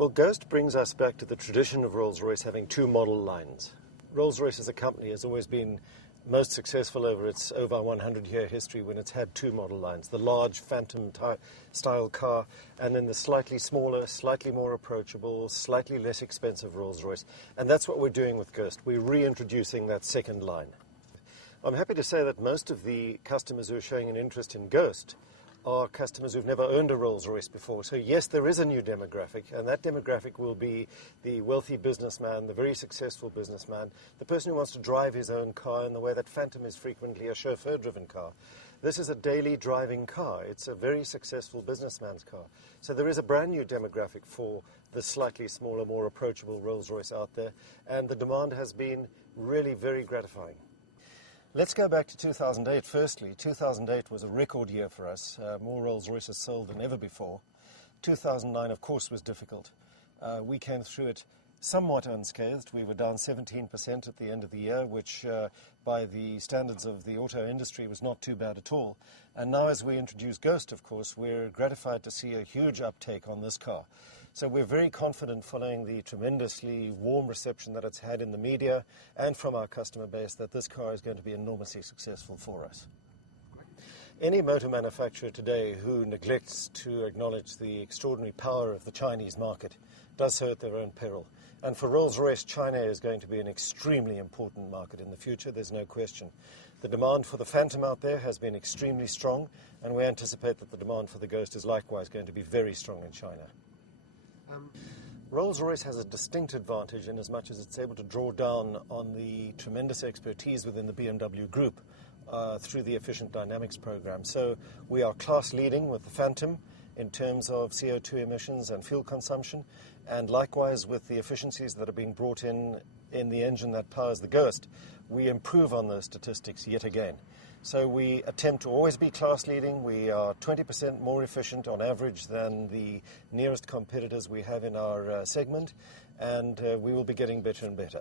Well, Ghost brings us back to the tradition of Rolls-Royce having two model lines. Rolls-Royce as a company has always been most successful over its over 100-year history when it's had two model lines, the large Phantom-style car and then the slightly smaller, slightly more approachable, slightly less expensive Rolls-Royce. And that's what we're doing with Ghost. We're reintroducing that second line. I'm happy to say that most of the customers who are showing an interest in Ghost are customers who've never owned a Rolls-Royce before. So yes, there is a new demographic, and that demographic will be the wealthy businessman, the very successful businessman, the person who wants to drive his own car in the way that Phantom is frequently a chauffeur-driven car. This is a daily driving car. It's a very successful businessman's car. So there is a brand new demographic for the slightly smaller, more approachable Rolls-Royce out there, and the demand has been really very gratifying. Let's go back to 2008 firstly. 2008 was a record year for us. More Rolls-Royces sold than ever before. 2009, of course, was difficult. We came through it somewhat unscathed. We were down 17% at the end of the year, which by the standards of the auto industry was not too bad at all. And now as we introduce Ghost, of course, we're gratified to see a huge uptake on this car. So we're very confident, following the tremendously warm reception that it's had in the media and from our customer base, that this car is going to be enormously successful for us. Any motor manufacturer today who neglects to acknowledge the extraordinary power of the Chinese market does so at their own peril. And for Rolls-Royce, China is going to be an extremely important market in the future, there's no question. The demand for the Phantom out there has been extremely strong, and we anticipate that the demand for the Ghost is likewise going to be very strong in China. Rolls-Royce has a distinct advantage in as much as it's able to draw down on the tremendous expertise within the BMW group through the Efficient Dynamics program. So we are class leading with the Phantom in terms of CO2 emissions and fuel consumption, and likewise with the efficiencies that are being brought in the engine that powers the Ghost, we improve on those statistics yet again. So we attempt to always be class leading. We are 20% more efficient on average than the nearest competitors we have in our segment, and we will be getting better and better.